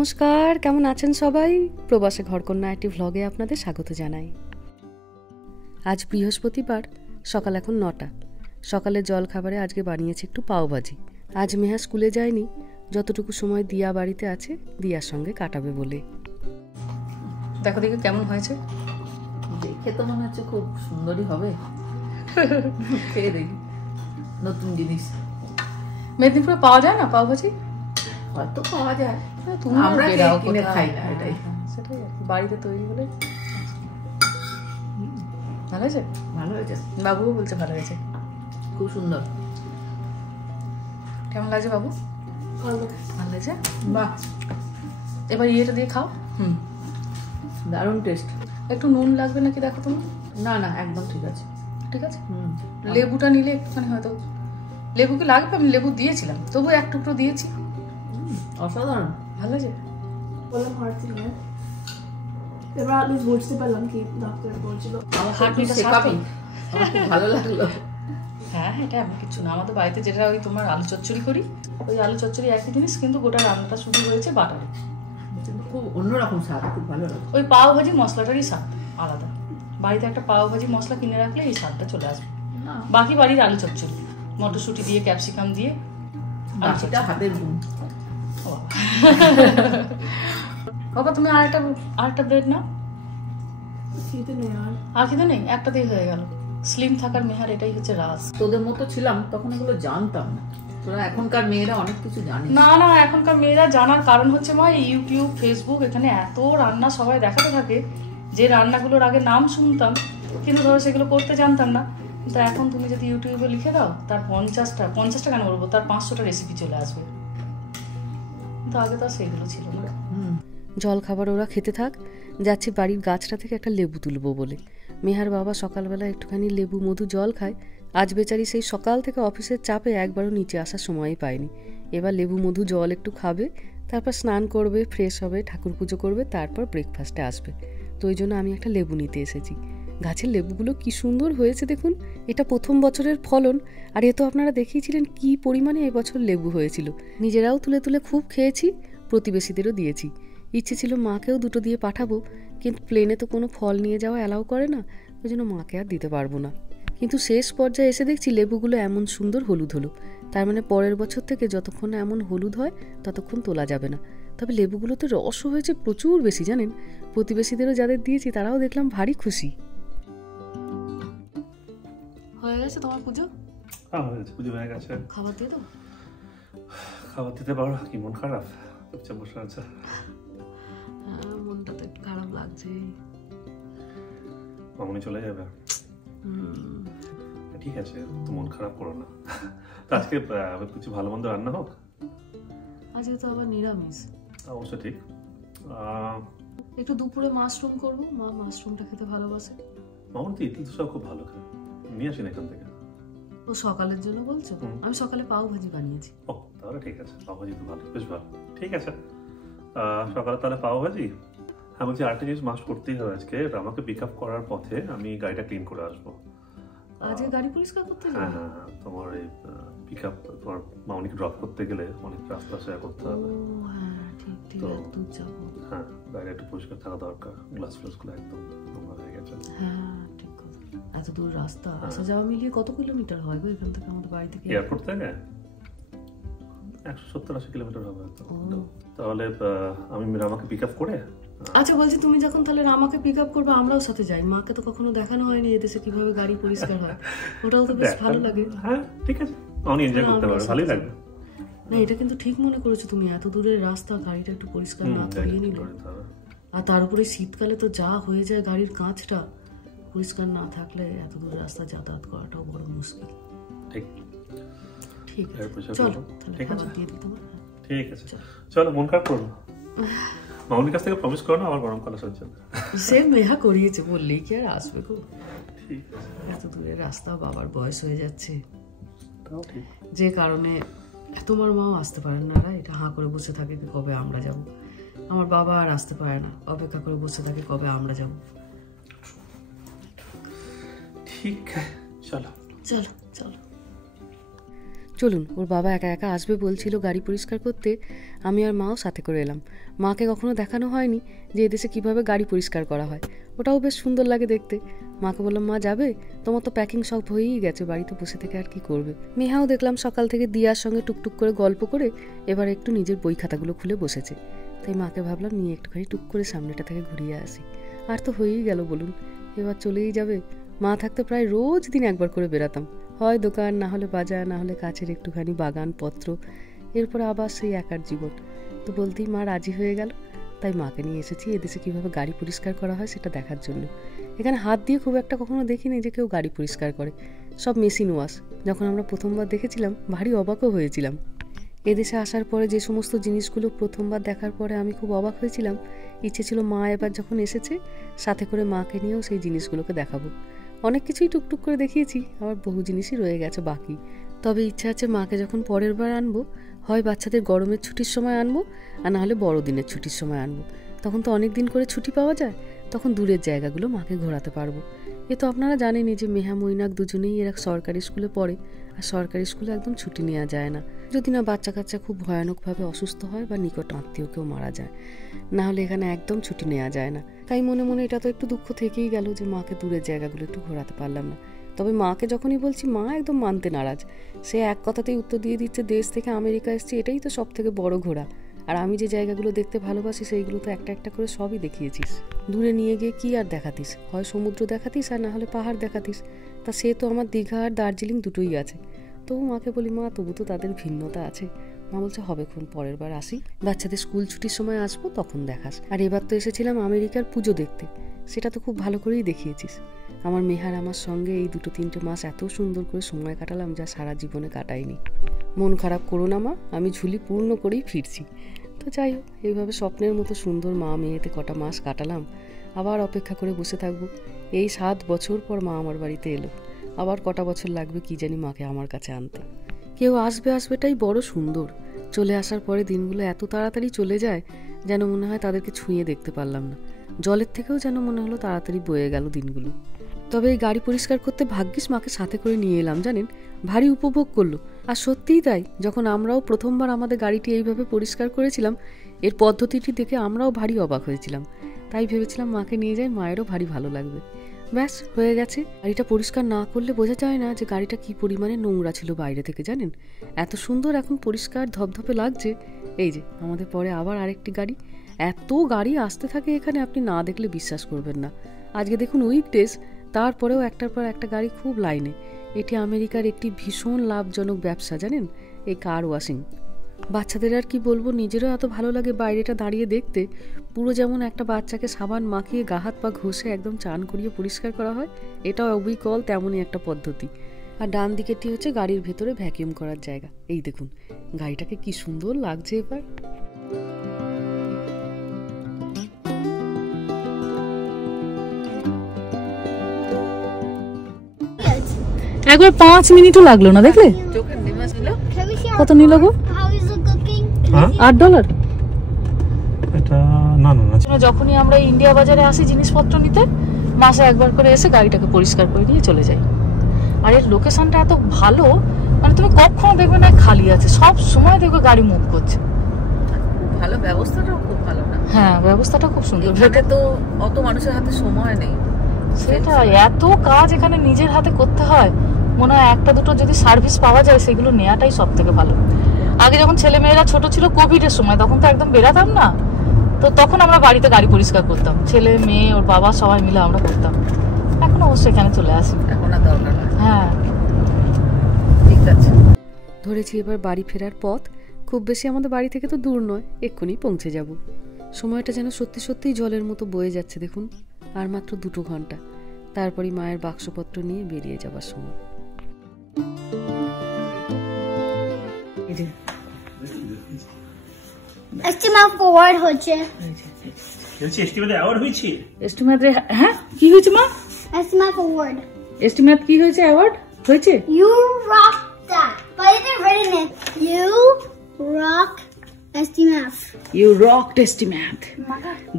নমস্কার, কেমন আছেন সবাই? প্রবাসে ঘরকন্যা একটি ভ্লগে আপনাদের স্বাগত জানাই। আজ বৃহস্পতিবার, সকাল এখন 9টা। সকালের জল খাবারে আজকে বানিয়েছি একটু পাওভাজি। আজ মেহা স্কুলে যায়নি, যতটুকু সময় দিয়া বাড়িতে আছে দিয়ার সঙ্গে কাটাবে বলে। দেখো দেখো কেমন হয়েছে, দেখে তো মনে হচ্ছে খুব সুন্দরই হবে। খেয়ে দেখি, নতুন জিনিস। মেদিনীপুরে পাওয়া যায় না পাওভাজি? হয়তো পাওয়া যায়, আমরা কিনে খাই না, এটাই। সেটাই বাড়িতে তৈরি হলে ভালো হয়েছে। ভালো হয়েছে, বাবুও বলছে ভালো হয়েছে, খুব সুন্দর। কেমন লাগছে বাবু? ভালো হয়েছে। বাহ, এবার ইয়েটা দিয়ে খাও। দারুণ টেস্ট। একটু নুন লাগবে নাকি দেখো তুমি? না না, একদম ঠিক আছে। ঠিক আছে। লেবুটা নিলে একটুখানি হয়তো, লেবু কি লাগবে? আমি লেবু দিয়েছিলাম, তবু এক টুকরো দিয়েছি। অসাধারণ, ভালো আছে। বললাম হাঁটছি না, এবার আটলিস্ট বুঝতে পারলাম কি ডাক্তার বলছিল। আমার হাঁটনিটা শেখাবি, আমার খুব ভালো লাগলো। হ্যাঁ, এটা এমন কিছু না। আমাদের বাড়িতে যেটা ওই তোমার আলু চচ্চড়ি করি, ওই আলু চচ্চড়ি একই জিনিস, কিন্তু গোটা রান্নাটা শুধু হয়েছে বাটারে। খুব অন্যরকম স্বাদ, খুব ভালো লাগে। ওই পাও ভাজি মশলাটারই স্বাদ আলাদা। বাড়িতে একটা পাও ভাজি মশলা কিনে রাখলে এই স্বাদটা চলে আসবে। বাকি বাড়ির আলু চচ্চড়ি মটরশুঁটি দিয়ে ক্যাপসিকাম দিয়ে, বাকিটা হাতের গুণ। বাবা তুমি আরেকটা ব্রেড নাও। খেতে নেই আর কিন্তু নেই, একটা দিয়ে হয়ে গেল। স্লিম থাকার মেহার এটাই হচ্ছে রাজ। তোদের মতো ছিলাম তখন এগুলো জানতাম না, তোরা এখনকার মেয়েরা অনেক কিছু জানে। না না, এখনকার মেয়েরা জানার কারণ হচ্ছে মা ইউটিউব, ফেসবুক, এখানে এত রান্না সবাই দেখাতে থাকে, যে রান্নাগুলোর আগে নাম শুনতাম কিন্তু ধরো সেগুলো করতে জানতাম না। কিন্তু এখন তুমি যদি ইউটিউবে লিখে দাও, তার 50টা কেন বলবো, তার 500টা রেসিপি চলে আসবে। কিন্তু আগে তো আর সেইগুলো ছিল না। জল খাবার ওরা খেতে থাক, যাচ্ছি বাড়ির গাছটা থেকে একটা লেবু তুলবো বলে। মেহার বাবা সকালবেলা একটুখানি লেবু মধু জল খায়। আজ বেচারি সেই সকাল থেকে অফিসের চাপে একবারও নিচে আসার সময়ই পায়নি। এবার লেবু মধু জল একটু খাবে, তারপর স্নান করবে, ফ্রেশ হবে, ঠাকুর পুজো করবে, তারপর ব্রেকফাস্টে আসবে। তো ওই জন্য আমি একটা লেবু নিতে এসেছি। গাছের লেবুগুলো কি সুন্দর হয়েছে দেখুন। এটা প্রথম বছরের ফলন, আর এ তো আপনারা দেখিয়েছিলেন কি পরিমাণে এবছর লেবু হয়েছিল। নিজেরাও তুলে তুলে খুব খেয়েছি, প্রতিবেশীদেরও দিয়েছি। ইচ্ছে ছিল মাকেও দুটো দিয়ে পাঠাবো, কিন্তু প্লেনে তো কোনো ফল নিয়ে যাওয়া অ্যালাউ করে না, ওই জন্য মাকে আর দিতে পারবো না। কিন্তু শেষ পর্যায়ে এসে দেখছি লেবুগুলো এমন সুন্দর হলুদ হলো। তার মানে পরের বছর থেকে যতক্ষণ না এমন হলুদ হয় ততক্ষণ তোলা যাবে না। তবে লেবুগুলোতে রসও হয়েছে প্রচুর বেশি, জানেন। প্রতিবেশীদেরও যাদের দিয়েছি তারাও দেখলাম ভারী খুশি। হয়ে গেছে তোমার পুজো? হ্যাঁ, হয়ে গেছে, পুজো হয়ে গেছে। খাবার দিয়ে দাও। খাবার দিতে পারো? কি মন খারাপ? চুপচাপ বসে আছে। হ্যাঁ, মনটা তো একটু খারাপ লাগছে। মামনি চলে যাবে। ঠিক আছে, তো মন খারাপ করো না। তো আজকে কিছু ভালো মন্দ রান্না হোক। আজকে তো আবার নিরামিষ। অবশ্য ঠিক। একটু দুপুরে মাশরুম করবো, মা মাশরুমটা খেতে ভালোবাসে। মামনি তো ইডলি সব খুব ভালো খায়, নিয়ে আসেন এখান থেকে। ও সকালের জন্য বলছো? আমি সকালে পাও ভাজি বানিয়েছি। ও তাহলে ঠিক আছে, পাও ভাজি তো ভালো, বেশ ভালো। ঠিক আছে, সকালে তাহলে পাও ভাজি। হ্যাঁ বলছি, আরেকটা জিনিস মাস্ট করতেই হবে আজকে। আমাকে পিক আপ করার পথে আমি গাড়িটা ক্লিন করে আসবো। আজকে গাড়ি পরিষ্কার করতে যাবে? হ্যাঁ হ্যাঁ, তোমার এই পিক আপ, তোমার মামনিকে ড্রপ করতে গেলে অনেক রাস্তা শেয়ার করতে হবে। ও হ্যাঁ, ঠিক ঠিক, দূর যাবো। হ্যাঁ, গাড়ি একটু পরিষ্কার থাকা দরকার। গ্লাস ফ্লাসগুলো একদম নোংরা হয়ে গেছে। হ্যাঁ ঠিক কথা। এত দূর রাস্তা, আসা যাওয়া মিলিয়ে কত কিলোমিটার হয় গো এখান থেকে আমাদের বাড়ি থেকে? এয়ারপোর্ট থেকে 170-80 কিলোমিটার হবে হয়তো। তাহলে আমি রামাকে পিক আপ করে। আচ্ছা বলছি, তুমি যখন তাহলে রামাকে পিক আপ করবে, আমরাও সাথে যাই। মাকে তো কখনো দেখানো হয়নি এদেশে কিভাবে গাড়ি পরিষ্কার হয়, ওটাও তো বেশ ভালো লাগে। হ্যাঁ ঠিক আছে, আমি এনজয় করতে পারবো, ভালোই লাগবে। না, এটা কিন্তু ঠিক মনে করেছো তুমি, এত দূরের রাস্তা, গাড়িটা একটু পরিষ্কার না করিয়ে নিল। আর তার উপরে শীতকালে তো যা হয়ে যায়, গাড়ির কাঁচটা পরিষ্কার না থাকলে এত দূর রাস্তা যাতায়াত করাটাও বড় মুশকিল। ঠিক ঠিক আছে, চলো তাহলে খাবার দিয়ে দিই তোমার। ঠিক আছে, চলো, মন খারাপ করো না। মামনির কাছ থেকে প্রমিস করো না আমার গরম কলা সহ্য। সে মেহা করিয়েছে বললেই কি আর আসবে গো। ঠিক আছে, এত দূরের রাস্তা, বাবার বয়স হয়ে যাচ্ছে, তাও ঠিক। যে কারণে তোমার মাও আসতে পারেন না, এটা হাঁ করে বসে থাকে কবে আমরা যাব। আমার বাবা আর আসতে পারে না, অপেক্ষা করে বসে থাকে কবে আমরা যাব। ঠিক, চলো চলো চলো। চলুন, ওর বাবা একা একা আসবে বলছিল গাড়ি পরিষ্কার করতে, আমি আর মাও সাথে করে এলাম। মাকে কখনো দেখানো হয়নি যে এদেশে কিভাবে গাড়ি পরিষ্কার করা হয়, ওটাও বেশ সুন্দর লাগে দেখতে। মাকে বললাম, মা যাবে? তোমার তো প্যাকিং সব হয়েই গেছে, বাড়িতে বসে থেকে আর কি করবে। মেহাও দেখলাম সকাল থেকে দিয়ার সঙ্গে টুকটুক করে গল্প করে এবার একটু নিজের বই খাতাগুলো খুলে বসেছে। তাই মাকে ভাবলাম নিয়ে একটুখানি টুক করে সামনেটা থেকে ঘুরিয়ে আসি। আর তো হয়েই গেল বলুন, এবার চলেই যাবে। মা থাকতে প্রায় রোজ দিন একবার করে বেরাতাম, হয় দোকান, না হলে বাজার, না হলে কাছের একটুখানি বাগান পত্র, এরপর আবার সেই একার জীবন। তো বলতেই মা রাজি হয়ে গেল। তাই মাকে নিয়ে এসেছি এদেশে কীভাবে গাড়ি পরিষ্কার করা হয় সেটা দেখার জন্য। এখানে হাত দিয়ে খুব একটা কখনো দেখিনি যে কেউ গাড়ি পরিষ্কার করে, সব মেশিন ওয়াশ। যখন আমরা প্রথমবার দেখেছিলাম ভারী অবাকও হয়েছিলাম। এদেশে আসার পরে যে সমস্ত জিনিসগুলো প্রথমবার দেখার পরে আমি খুব অবাক হয়েছিলাম, ইচ্ছে ছিল মা এবার যখন এসেছে সাথে করে মাকে নিয়েও সেই জিনিসগুলোকে দেখাবো। অনেক কিছুই টুকটুক করে দেখিয়েছি, আবার বহু জিনিসই রয়ে গেছে বাকি। তবে ইচ্ছা আছে মাকে যখন পরের বার আনবো, হয় বাচ্চাদের গরমের ছুটির সময় আনবো, আর না হলে বড়দিনের ছুটির সময় আনবো। তখন তো অনেক দিন করে ছুটি পাওয়া যায়, তখন দূরের জায়গাগুলো মাকে ঘোরাতে পারবো। এ তো আপনারা জানেনই যে মেহা মৈনাক দুজনেই এরা সরকারি স্কুলে পড়ে, আর সরকারি স্কুলে একদম ছুটি নেওয়া যায় না, যদি না বাচ্চা কাচ্চা খুব ভয়ানকভাবে অসুস্থ হয় বা নিকট আত্মীয় কেউ মারা যায়, না হলে এখানে একদম ছুটি নেওয়া যায় না। তাই মনে মনে এটা তো একটু দুঃখ থেকেই গেল যে মাকে দূরের জায়গাগুলো একটু ঘোরাতে পারলাম না। তবে মাকে যখনই বলছি মা একদম মানতে নারাজ, সে এক কথাতেই উত্তর দিয়ে দিচ্ছে দেশ থেকে আমেরিকা এসেছি, এটাই তো সব থেকে বড় ঘোরা, আর আমি যে জায়গাগুলো দেখতে ভালোবাসি সেইগুলো তো একটা একটা করে সবই দেখিয়েছিস। দূরে নিয়ে গিয়ে কি আর দেখাতিস, হয় সমুদ্র দেখাতিস আর না হলে পাহাড় দেখাতিস। তা সে তো আমার দীঘা আর দার্জিলিং দুটোই আছে। তবু মাকে বলি, মা তবু তো তাদের ভিন্নতা আছে। মা বলছে হবে খুন, পরের বার আসি, বাচ্চাদের স্কুল ছুটির সময় আসবো তখন দেখাস। আর এবার তো এসেছিলাম আমেরিকার পুজো দেখতে, সেটা তো খুব ভালো করেই দেখিয়েছিস। আমার মেহার আমার সঙ্গে এই 2-3 মাস এত সুন্দর করে সময় কাটালাম যা সারা জীবনে কাটাইনি। মন খারাপ করো না মা, আমি ঝুলি পূর্ণ করেই ফিরছি। তো যাই হোক, এইভাবে স্বপ্নের মতো সুন্দর মা মেয়েতে কটা মাস কাটালাম। আবার অপেক্ষা করে বসে থাকবো। এই 7 বছর পর মা আমার বাড়িতে এলো, আবার কটা বছর লাগবে কি জানি মাকে আমার কাছে আনতে। কেউ আসবে আসবেটাই বড় সুন্দর, চলে আসার পরে দিনগুলো এত তাড়াতাড়ি চলে যায় যেন মনে হয় তাদেরকে ছুঁয়ে দেখতে পারলাম না। জলের থেকেও যেন মনে হলো তাড়াতাড়ি বয়ে গেল দিনগুলো। তবে এই গাড়ি পরিষ্কার করতে ভাগ্যিস মাকে সাথে করে নিয়ে এলাম জানেন, ভারী উপভোগ করলো। আর সত্যিই তাই, যখন আমরাও প্রথমবার আমাদের গাড়িটি এইভাবে পরিষ্কার করেছিলাম, এর পদ্ধতিটি দেখে আমরাও ভারী অবাক হয়েছিলাম। তাই ভেবেছিলাম মাকে নিয়ে যাই, মায়েরও ভারী ভালো লাগবে। ব্যাস হয়ে গেছে। গাড়িটা পরিষ্কার না করলে বোঝা যায় না যে গাড়িটা কি পরিমাণে নোংরা ছিল বাইরে থেকে, জানেন। এত সুন্দর এখন পরিষ্কার ধপধপে লাগছে। এই যে আমাদের পরে আবার আরেকটি গাড়ি, এত গাড়ি আসতে থাকে এখানে আপনি না দেখলে বিশ্বাস করবেন না। আজকে দেখুন উইকডেজ, তারপরেও একটার পর একটা গাড়ি খুব লাইনে। এটি আমেরিকার একটি ভীষণ লাভজনক ব্যবসা জানেন, এই কার ওয়াশিং। বাচ্চাদের আর কি বলবো, নিজেরও এত ভালো লাগে বাইরেটা দাঁড়িয়ে দেখতে। পুরো যেমন একটা বাচ্চাকে সাবান মাখিয়ে গা হাত পা ঘষে একদম চান করিয়ে পরিষ্কার করা হয়, এটাও অবিকল তেমনই একটা পদ্ধতি। আর ডান দিকেরটি হচ্ছে গাড়ির ভেতরে ভ্যাকিউম করার জায়গা। এই দেখুন গাড়িটাকে কি সুন্দর লাগছে এবার। একবার 5 মিনিটও লাগলো না, দেখলে চোখের ডিমাস নিল কত নিল গো? $8। এটা না না না, যখনই আমরা ইন্ডিয়া বাজারে আসি জিনিসপত্র নিতে, মাসে একবার করে এসে গাড়িটাকে পরিষ্কার করে নিয়ে চলে যাই। আর এর লোকেশনটা এত ভালো, মানে তুমি কখনো দেখবে না খালি আছে, সব সময় দেখবে গাড়ি মুভ করছে। ভালো, ব্যবস্থাটাও খুব ভালো না? হ্যাঁ, ব্যবস্থাটা খুব সুন্দর। এখানে তো অত মানুষের হাতে সময় নেই, সেটা এত কাজ এখানে নিজের হাতে করতে হয়, মনে হয় একটা দুটো যদি সার্ভিস পাওয়া যায় সেগুলো নেওয়াটাই সব থেকে ভালো। আগে যখন ছেলে মেয়েরা ছোট ছিল কোভিডের সময়, তখন তো একদম বেরাতাম না, তো তখন আমরা বাড়িতে গাড়ি পরিষ্কার করতাম, ছেলে মেয়ে ওর বাবা সবাই মিলে আমরা করতাম। এখন অবশ্য এখানে চলে আসি, এখন আর দরকার হয়। হ্যাঁ ঠিক আছে, ধরেছি এবার বাড়ি ফেরার পথ। খুব বেশি আমাদের বাড়ি থেকে তো দূর নয়, এক্ষুনি পৌঁছে যাব। সময়টা যেন সত্যি সত্যিই জলের মতো বয়ে যাচ্ছে দেখুন। আর মাত্র 2 ঘন্টা, তারপরই মায়ের বাক্সপত্র নিয়ে বেরিয়ে যাবার সময়। এস্টিমেট ফরওয়ার্ড হচ্ছে। এস্টিমেট অ্যাওয়ার্ড হয়েছে। এস্টিমেট, হ্যাঁ কি হয়েছে মা? Estimate forward. এস্টিমেট কি হয়েছে? অ্যাওয়ার্ড হয়েছে। You rock that. But it's written in you rock Testy math. You rock tasty math.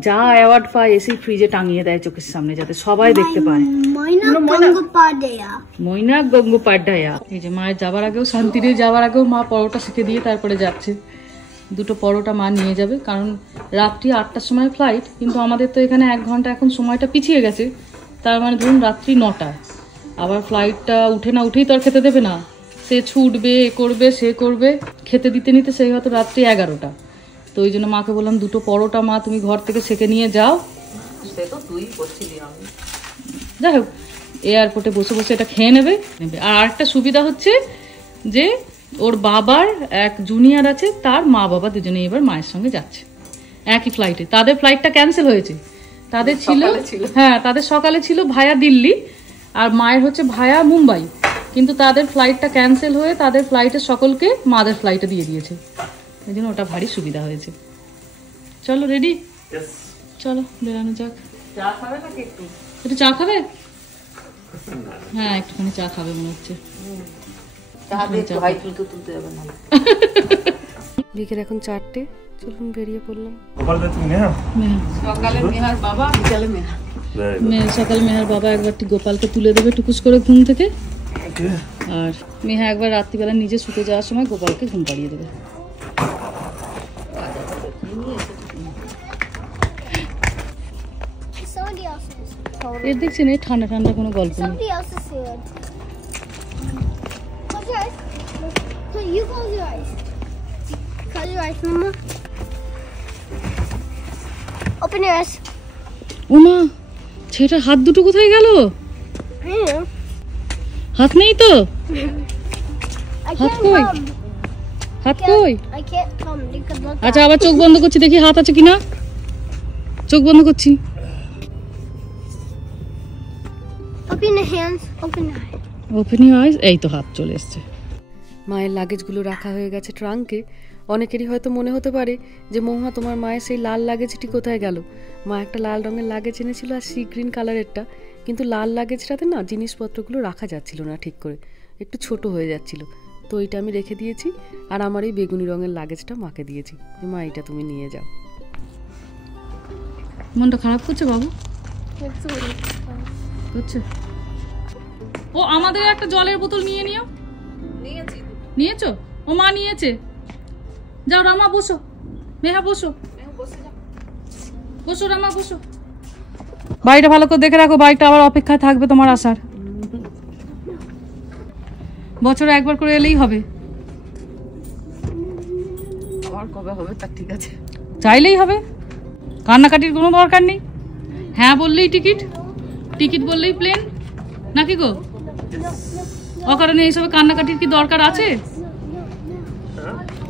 যা অ্যাওয়ার্ড পায় এসে ফ্রিজে টাঙিয়ে দেয় চোখের সামনে যাতে সবাই দেখতে পায়। Moina Gangopadhyaya. মৈনা গঙ্গোপাধ্যায়। এই যে মায়ের যাবার আগেও, শান্তিরে যাবার আগেও মা পরোটা শিখে দিয়ে তারপরে যাচ্ছে। দুটো পরোটা মা নিয়ে যাবে, কারণ রাত্রি 8টার সময় ফ্লাইট, কিন্তু আমাদের তো এখানে 1 ঘন্টা এখন সময়টা পিছিয়ে গেছে, তার মানে ধরুন রাত্রি 9টায়। আবার ফ্লাইটটা উঠে না উঠেই তো আর খেতে দেবে না, সে ছুটবে, এ করবে, সে করবে, খেতে দিতে নিতে সেই হয়তো রাত্রি 11টা। তো ওই জন্য মাকে বললাম দুটো পরোটা মা তুমি ঘর থেকে ছেঁকে নিয়ে যাও। সে তো তুই করছিলি, আমি যাই হোক, এয়ারপোর্টে বসে বসে এটা খেয়ে নেবে। আর আরেকটা সুবিধা হচ্ছে যে ওর বাবার এক জুনিয়র আছে, তার মা বাবা দুজনেই এবার মায়ের সঙ্গে যাচ্ছে একই ফ্লাইটে। তাদের ফ্লাইটটা ক্যান্সেল হয়েছে, তাদের ছিল, হ্যাঁ তাদের সকালে ছিল ভায়া দিল্লি, আর মায়ের হচ্ছে ভায়া মুম্বাই, কিন্তু তাদের ফ্লাইটটা ক্যান্সেল হয়ে তাদের ফ্লাইটের সকলকে মাদের ফ্লাইটে দিয়ে দিয়েছে। এই জন্য ওটা ভারী সুবিধা হয়েছে। চলো রেডি, চলো বেরানো যাক। চা খাবে নাকি একটু? একটু চা খাবে? হ্যাঁ একটুখানি চা খাবে মনে হচ্ছে। চা দিয়ে একটু হাই তুলতে যাবে না? বিকেল এখন 4টে, চলুন বেরিয়ে পড়লাম। সকালে মেহার বাবা, বিকালে মেহার। সকাল মেহার বাবা একবার গোপালকে তুলে দেবে টুকুস করে ঘুম থেকে, আর মেহা একবার রাত্রিবেলা নিজে শুতে যাওয়ার সময় গোপালকে ঘুম পাড়িয়ে দেবে। Somebody else's. এর দেখছেন এই ঠান্ডা ঠান্ডা কোনো গল্প নেই। Somebody else's food. Close your eyes. No, you close your eyes. Close your eyes, Mama. Open your eyes. ওমা, ছেলেটার হাত দুটো কোথায় গেল? হাত নেই তো? I Hat can't koi? come. হাত কই? I can't come because look. আচ্ছা আবার চোখ বন্ধ করছি, দেখি হাত আছে কিনা। চোখ বন্ধ করছি। Open your hands. Open your eyes. Open your eyes. এই তো হাত চলে এসছে। মায়ের লাগেজগুলো রাখা হয়ে গেছে ট্রাঙ্কে। অনেকেরই হয়তো মনে হতে পারে যে মহুয়া তোমার মায়ের সেই লাল লাগেজটি কোথায় গেল। মা একটা লাল রঙের লাগেজ এনেছিল আর সি গ্রিন কালারেরটা, কিন্তু লাল লাগেজটাতে না জিনিসপত্রগুলো রাখা যাচ্ছিল না ঠিক করে, একটু ছোট হয়ে যাচ্ছিল। তো এইটা আমি রেখে দিয়েছি, আর আমার এই বেগুনি রঙের লাগেজটা মাকে দিয়েছি, মা এটা তুমি নিয়ে যাও। মনটা খারাপ করছে বাবু? করছে। ও আমাদের একটা জলের বোতল নিয়ে নিও। নিয়েছো? ও মা নিয়েছে। যাও রামা বসো, মেহা বসো, বসো রামা বসো। বাড়িটা ভালো করে দেখে রাখো, বাড়িটা আবার অপেক্ষায় থাকবে তোমার আসার। বছরে একবার করে এলেই হবে। আমার কবে হবে তার ঠিক আছে, চাইলেই হবে, কান্নাকাটির কোনো দরকার নেই। হ্যাঁ বললেই টিকিট, টিকিট বললেই প্লেন, নাকি গো? অকারণে এইসবে কান্নাকাটির কি দরকার আছে?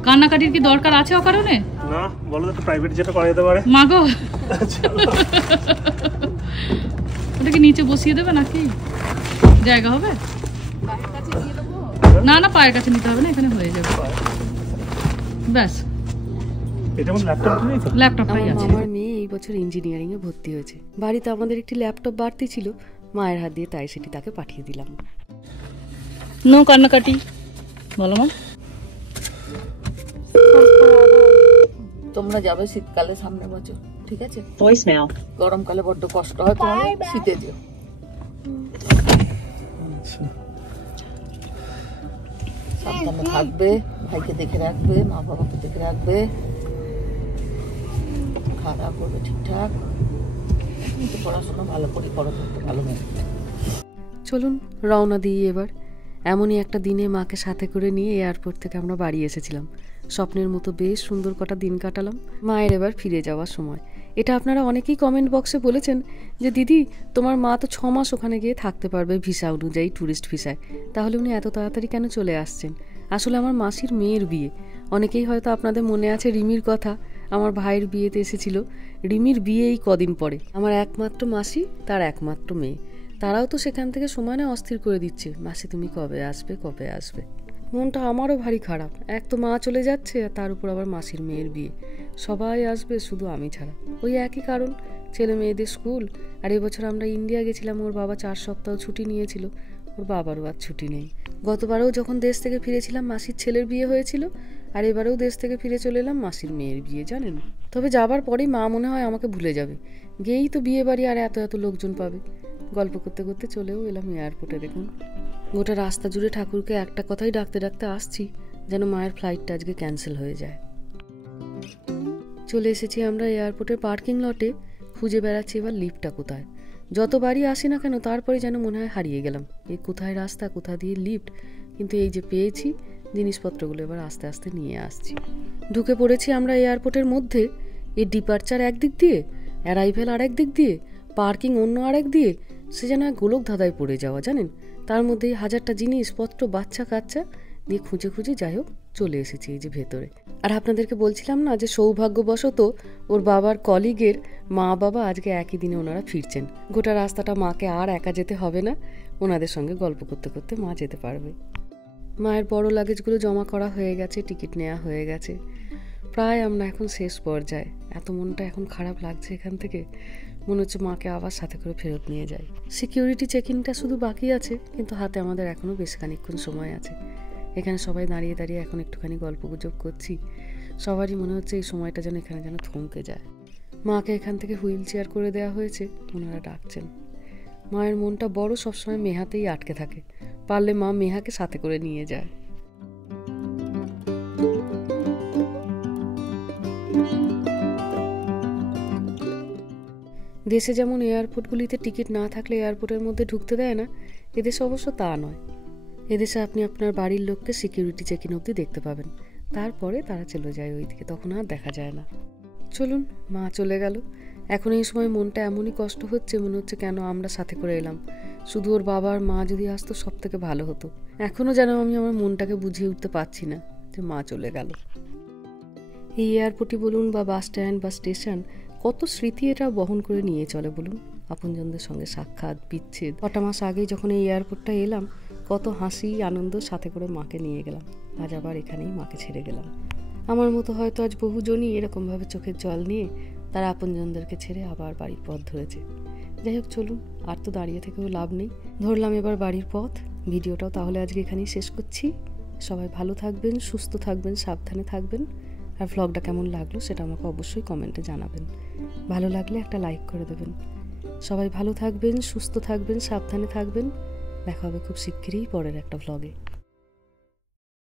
কান্নাকাটির কি দরকার আছে অকারণে? না, বলো তো প্রাইভেট যেটা করা যেতে পারে। মা গো, ওটা কি নিচে বসিয়ে দেবে নাকি? জায়গা হবে? না না, পায়ের কাছে নিতে হবে না, এখানে হয়ে যাবে। ব্যাস, এটা মনে ল্যাপটপ নেই তো? ল্যাপটপটাই আমার আছে। মামার মেয়ে এই বছর ইঞ্জিনিয়ারিংয়ে ভর্তি হয়েছে। বাড়িতে আমাদের একটি ল্যাপটপ বাড়তি ছিল, মায়ের হাত দিয়ে তাই সেটি তাকে পাঠিয়ে দিলাম। নো কান্নাকাটি, বলো মা। তোমরা যাবে শীতকালে সামনে বছর, ঠিক আছে? Voicemail. গরমকালে বড্ড কষ্ট হয় তোমার, শীতে যেও। সাবধানে থাকবে, ভাইকে দেখে রাখবে, মা বাবাকে দেখে রাখবে, খাওয়া দাওয়া করবে ঠিকঠাক, কিন্তু পড়াশোনা ভালো করে করো, করতে ভালো মেয়ে। চলুন রওনা দিই এবার। এমনই একটা দিনে মাকে সাথে করে নিয়ে এয়ারপোর্ট থেকে আমরা বাড়ি এসেছিলাম। স্বপ্নের মতো বেশ সুন্দর কটা দিন কাটালাম। মায়ের এবার ফিরে যাওয়ার সময়। এটা আপনারা অনেকেই কমেন্ট বক্সে বলেছেন যে দিদি তোমার মা তো 6 মাস ওখানে গিয়ে থাকতে পারবে ভিসা অনুযায়ী, ট্যুরিস্ট ভিসায়, তাহলে উনি এত তাড়াতাড়ি কেন চলে আসছেন? আসলে আমার মাসির মেয়ের বিয়ে। অনেকেই হয়তো আপনাদের মনে আছে রিমির কথা, আমার ভাইয়ের বিয়েতে এসেছিল। রিমির বিয়ে এই কদিন পরে। আমার একমাত্র মাসি, তার একমাত্র মেয়ে, তারাও তো সেখান থেকে সমানে অস্থির করে দিচ্ছে, মাসি তুমি কবে আসবে, কবে আসবে। মনটা আমারও ভারী খারাপ। এক তো মা চলে যাচ্ছে, আর তার উপর আবার মাসির মেয়ের বিয়ে। সবাই আসবে, শুধু আমি ছাড়া। ওই একই কারণ, ছেলে মেয়েদের স্কুল। আর এবছর আমরা ইন্ডিয়া গেছিলাম, ওর বাবা 4 সপ্তাহ ছুটি নিয়েছিল, ওর বাবারও আর ছুটি নেই। গতবারেও যখন দেশ থেকে ফিরেছিলাম মাসির ছেলের বিয়ে হয়েছিল, আর এবারেও দেশ থেকে ফিরে চলে এলাম মাসির মেয়ের বিয়ে, জানেন। তবে যাবার পরেই মা মনে হয় আমাকে ভুলে যাবে, গিয়েই তো বিয়ে বাড়ি আর এত এত লোকজন পাবে। গল্প করতে করতে চলেও এলাম এয়ারপোর্টে। দেখুন গোটা রাস্তা জুড়ে ঠাকুরকে একটা কথাই ডাকতে ডাকতে আসছি, যেন মায়ের ফ্লাইটটা আজকে ক্যান্সেল হয়ে যায়। চলে এসেছি আমরা এয়ারপোর্টের পার্কিং লটে। খুঁজে বেড়াচ্ছি এবার লিফটটা কোথায়। যতবারই আসি না কেন তারপরে যেন মনে হয় হারিয়ে গেলাম, এই কোথায় রাস্তা, কোথা দিয়ে লিফট। কিন্তু এই যে পেয়েছি, জিনিসপত্রগুলো এবার আস্তে আস্তে নিয়ে আসছি। ঢুকে পড়েছি আমরা এয়ারপোর্টের মধ্যে। এই ডিপার্চার একদিক দিয়ে, অ্যারাইভেল আরেক দিক দিয়ে, পার্কিং অন্য আরেক দিয়ে, সে যেন এক গোলক ধাঁধায় পড়ে যাওয়া, জানেন। তার মধ্যে হাজারটা জিনিসপত্র, বাচ্চা কাচ্চা দিয়ে খুঁজে খুঁজে যাই হোক চলে এসেছি এই যে ভেতরে। আর আপনাদেরকে বলছিলাম না যে সৌভাগ্যবশত ওর বাবার কলিগের মা বাবা আজকে একই দিনে ওনারা ফিরছেন। গোটা রাস্তাটা মাকে আর একা যেতে হবে না, ওনাদের সঙ্গে গল্প করতে করতে মা যেতে পারবে। মায়ের বড় লাগেজগুলো জমা করা হয়ে গেছে, টিকিট নেওয়া হয়ে গেছে। প্রায় আমরা এখন শেষ পর্যায়ে। এত মনটা এখন খারাপ লাগছে এখান থেকে, মনে হচ্ছে মাকে আবার সাথে করে ফেরত নিয়ে যায়। সিকিউরিটি চেকিংটা শুধু বাকি আছে, কিন্তু হাতে আমাদের এখনও বেশ খানিকক্ষণ সময় আছে। এখানে সবাই দাঁড়িয়ে দাঁড়িয়ে এখন একটুখানি গল্প গুজব করছি। সবারই মনে হচ্ছে এই সময়টা যেন এখানে যেন থমকে যায়। মাকে এখান থেকে হুইল চেয়ার করে দেওয়া হয়েছে, ওনারা ডাকছেন। মায়ের মনটা বড় সবসময় মেহাতেই আটকে থাকে, পারলে মা মেহাকে সাথে করে নিয়ে যায়। দেশে যেমন এয়ারপোর্টগুলিতে টিকিট না থাকলে এয়ারপোর্টের মধ্যে ঢুকতে দেয় না, এদেশে অবশ্য তা নয়। এদেশে আপনি আপনার বাড়ির লোককে সিকিউরিটি চেকিং অবধি দেখতে পাবেন, তারপরে তারা চলে যায় ওইদিকে, তখন আর দেখা যায় না। চলুন, মা চলে গেল। এখন এই সময় মনটা এমনই কষ্ট হচ্ছে, মনে হচ্ছে কেন আমরা সাথে করে এলাম। শুধু ওর বাবা আর মা যদি আসতো সব থেকে ভালো হতো। এখনও যেন আমি আমার মনটাকে বুঝিয়ে উঠতে পারছি না যে মা চলে গেল। এই এয়ারপোর্টই বলুন বা বাস স্ট্যান্ড বা স্টেশন, কত স্মৃতি এটা বহন করে নিয়ে চলে বলুন। আপনজনদের সঙ্গে সাক্ষাৎ, বিচ্ছেদ। কটা মাস আগেই যখন এই এয়ারপোর্টটা এলাম, কত হাসি আনন্দ সাথে করে মাকে নিয়ে গেলাম। আজ আবার এখানেই মাকে ছেড়ে গেলাম। আমার মতো হয়তো আজ বহুজনই এরকমভাবে চোখের জল নিয়ে তারা আপনজনদেরকে ছেড়ে আবার বাড়ির পথ ধরেছে। যাই হোক, চলুন, আর তো দাঁড়িয়ে থেকেও লাভ নেই, ধরলাম এবার বাড়ির পথ। ভিডিওটাও তাহলে আজকে এখানেই শেষ করছি। সবাই ভালো থাকবেন, সুস্থ থাকবেন, সাবধানে থাকবেন। আর ভ্লগটা কেমন লাগলো সেটা আমাকে অবশ্যই কমেন্টে জানাবেন। ভালো লাগলে একটা লাইক করে দেবেন। সবাই ভালো থাকবেন, সুস্থ থাকবেন, সাবধানে থাকবেন। দেখা হবে খুব শিগগিরই পরের একটা ভ্লগে।